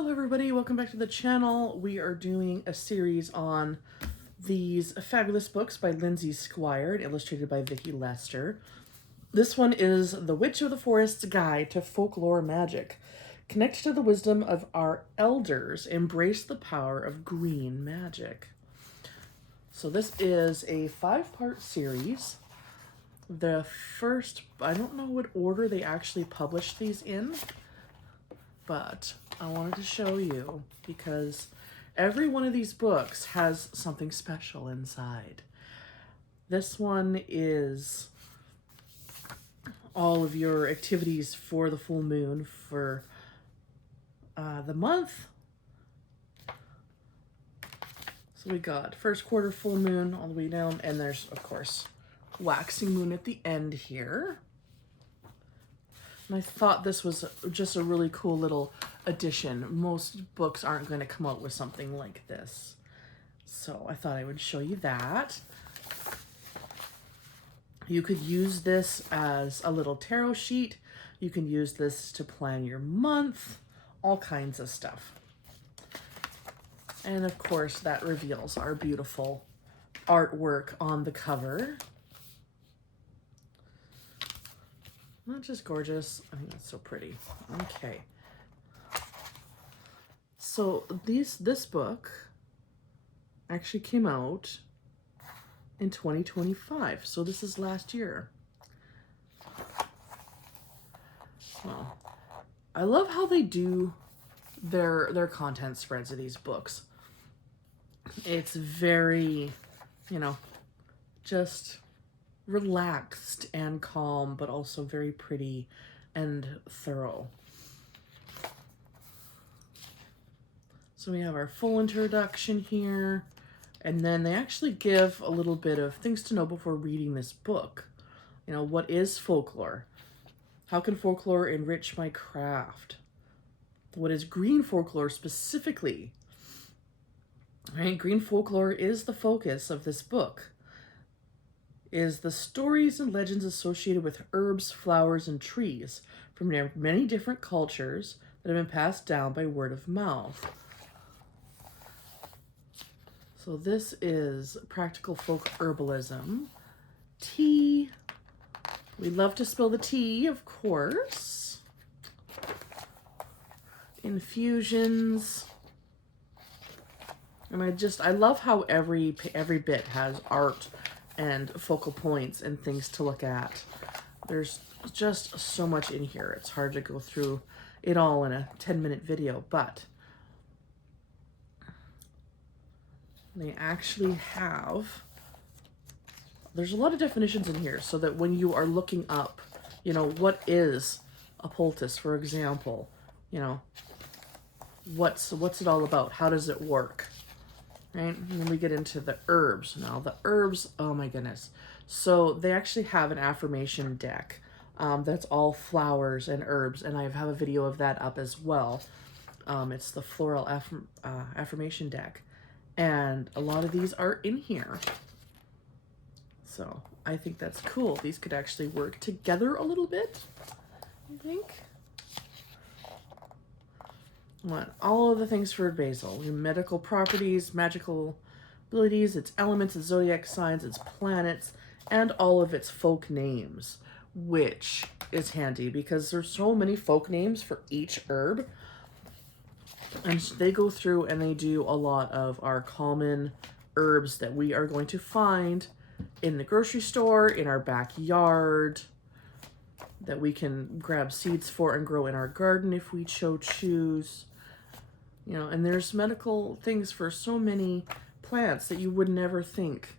Hello everybody, welcome back to the channel. We are doing a series on these fabulous books by Lindsay Squire and illustrated by Viki Lester. This one is The Witch of the Forest's Guide to Folklore Magic. Connect to the wisdom of our elders, embrace the power of green magic. So this is a 5-part series. The first, I don't know what order they actually published these in, but I wanted to show you because every one of these books has something special inside. This one is all of your activities for the full moon for the month. So we got first quarter full moon all the way down, and there's, of course, waxing moon at the end here. And I thought this was just a really cool little addition. Most books aren't going to come out with something like this. So I thought I would show you that. You could use this as a little tarot sheet. You can use this to plan your month, all kinds of stuff. And of course, that reveals our beautiful artwork on the cover. Not just gorgeous. I think that's so pretty. Okay. So this book actually came out in 2025. So this is last year. Well, I love how they do their content spreads of these books. It's very, just relaxed and calm, but also very pretty and thorough. So we have our full introduction here, and then they actually give a little bit of things to know before reading this book. What is folklore? How can folklore enrich my craft? What is green folklore specifically? Right? Green folklore is the focus of this book. Is the stories and legends associated with herbs, flowers, and trees from many different cultures that have been passed down by word of mouth. So this is practical folk herbalism. Tea. We love to spill the tea, of course. Infusions. And I love how every bit has art and focal points and things to look at. There's just so much in here. It's hard to go through it all in a 10-minute video, but they actually have, there's a lot of definitions in here so that when you are looking up, what is a poultice, for example, what's it all about? How does it work? Right? And then we get into the herbs. Now the herbs, oh my goodness. So they actually have an affirmation deck that's all flowers and herbs, and I have a video of that up as well. It's the floral affirmation deck, and a lot of these are in here. So I think that's cool. These could actually work together a little bit, I think. What? All of the things for basil. Your medical properties, magical abilities, its elements, its zodiac signs, its planets, and all of its folk names, which is handy because there's so many folk names for each herb. And they go through and they do a lot of our common herbs that we are going to find in the grocery store, in our backyard, that we can grab seeds for and grow in our garden if we choose. And there's medical things for so many plants that you would never think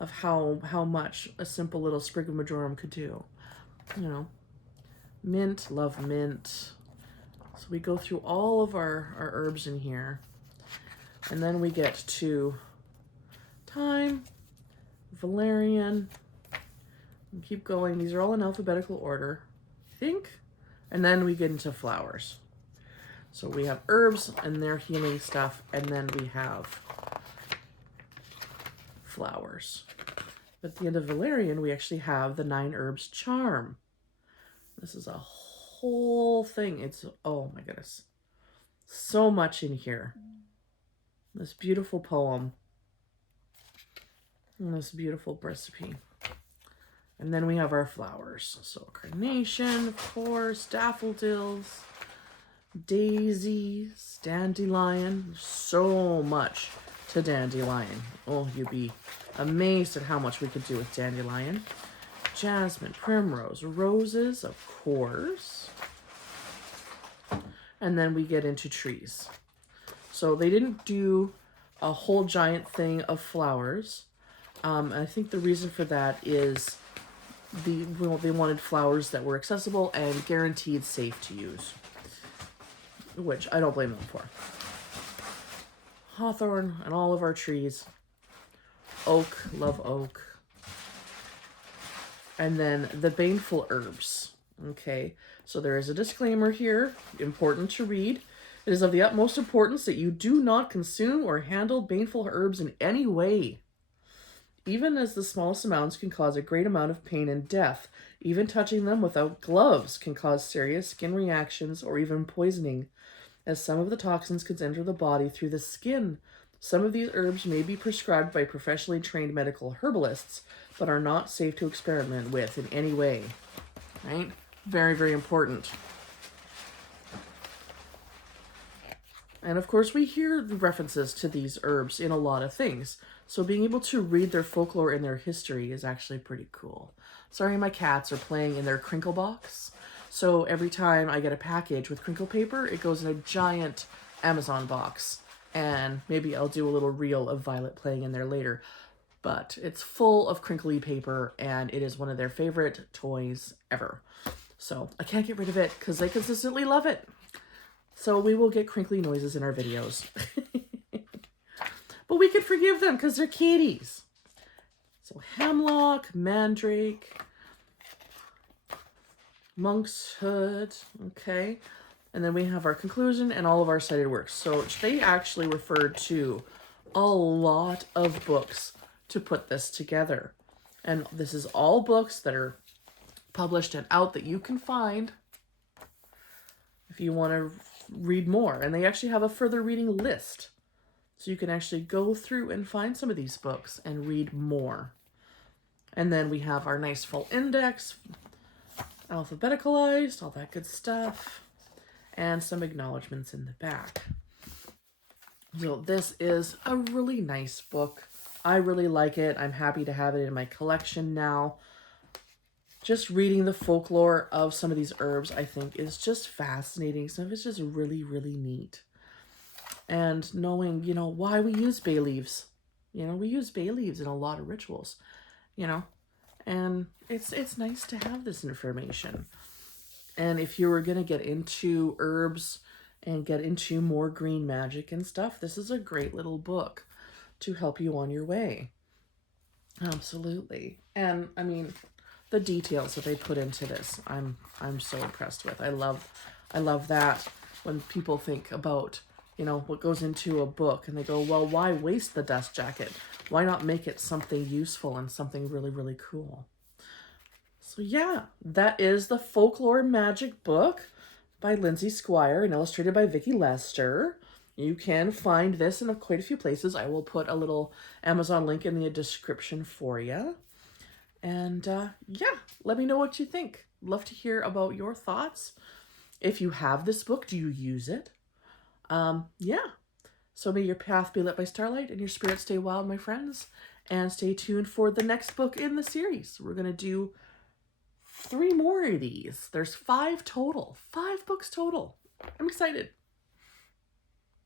of how much a simple little sprig of marjoram could do. Mint, love mint. So we go through all of our herbs in here. And then we get to thyme, valerian, and keep going. These are all in alphabetical order, I think. And then we get into flowers. So we have herbs and their healing stuff, and then we have flowers. At the end of valerian, we actually have the 9 herbs charm. This is a whole thing. It's, oh my goodness. So much in here. This beautiful poem. And this beautiful recipe. And then we have our flowers. So carnation, of course, daffodils, daisies, dandelion. So much to dandelion. Oh, you'd be amazed at how much we could do with dandelion. Jasmine, primrose, roses, of course. And then we get into trees. So they didn't do a whole giant thing of flowers. I think the reason for that is they wanted flowers that were accessible and guaranteed safe to use, which I don't blame them for. Hawthorn and all of our trees. Oak, love oak. And then the baneful herbs. Okay, so there is a disclaimer here, important to read. It is of the utmost importance that you do not consume or handle baneful herbs in any way. Even as the smallest amounts can cause a great amount of pain and death, even touching them without gloves can cause serious skin reactions or even poisoning, as some of the toxins can enter the body through the skin. Some of these herbs may be prescribed by professionally trained medical herbalists, but are not safe to experiment with in any way. Right? Very, very important. And of course, we hear the references to these herbs in a lot of things. So being able to read their folklore and their history is actually pretty cool. Sorry, my cats are playing in their crinkle box. So every time I get a package with crinkle paper, it goes in a giant Amazon box. And maybe I'll do a little reel of Violet playing in there later. But it's full of crinkly paper, and it is one of their favorite toys ever. So I can't get rid of it because they consistently love it. So we will get crinkly noises in our videos. But we can forgive them because they're kitties. So hemlock, mandrake, monk's hood, okay. And then we have our conclusion and all of our cited works. So they actually referred to a lot of books to put this together. And this is all books that are published and out that you can find if you want to read more. And they actually have a further reading list. So you can actually go through and find some of these books and read more. And then we have our nice full index, alphabeticalized, all that good stuff, and some acknowledgements in the back. So this is a really nice book. I really like it. I'm happy to have it in my collection now. Just reading the folklore of some of these herbs, I think, is just fascinating. Some of it's just really, really neat. And knowing, you know, why we use bay leaves. You know, we use bay leaves in a lot of rituals, you know. And it's nice to have this information. And if you were going to get into herbs and get into more green magic and stuff, this is a great little book to help you on your way. Absolutely. And, I mean, the details that they put into this, I'm so impressed with. I love that when people think about, you know, what goes into a book and they go, well, why waste the dust jacket? Why not make it something useful and something really, really cool? So yeah, that is the Folklore Magick book by Lindsay Squire and illustrated by Viki Lester. You can find this in quite a few places. I will put a little Amazon link in the description for you. And yeah, let me know what you think. Love to hear about your thoughts. If you have this book, do you use it? Yeah. So may your path be lit by starlight and your spirit stay wild, my friends. And stay tuned for the next book in the series. We're going to do 3 more of these. There's 5 total. 5 books total. I'm excited.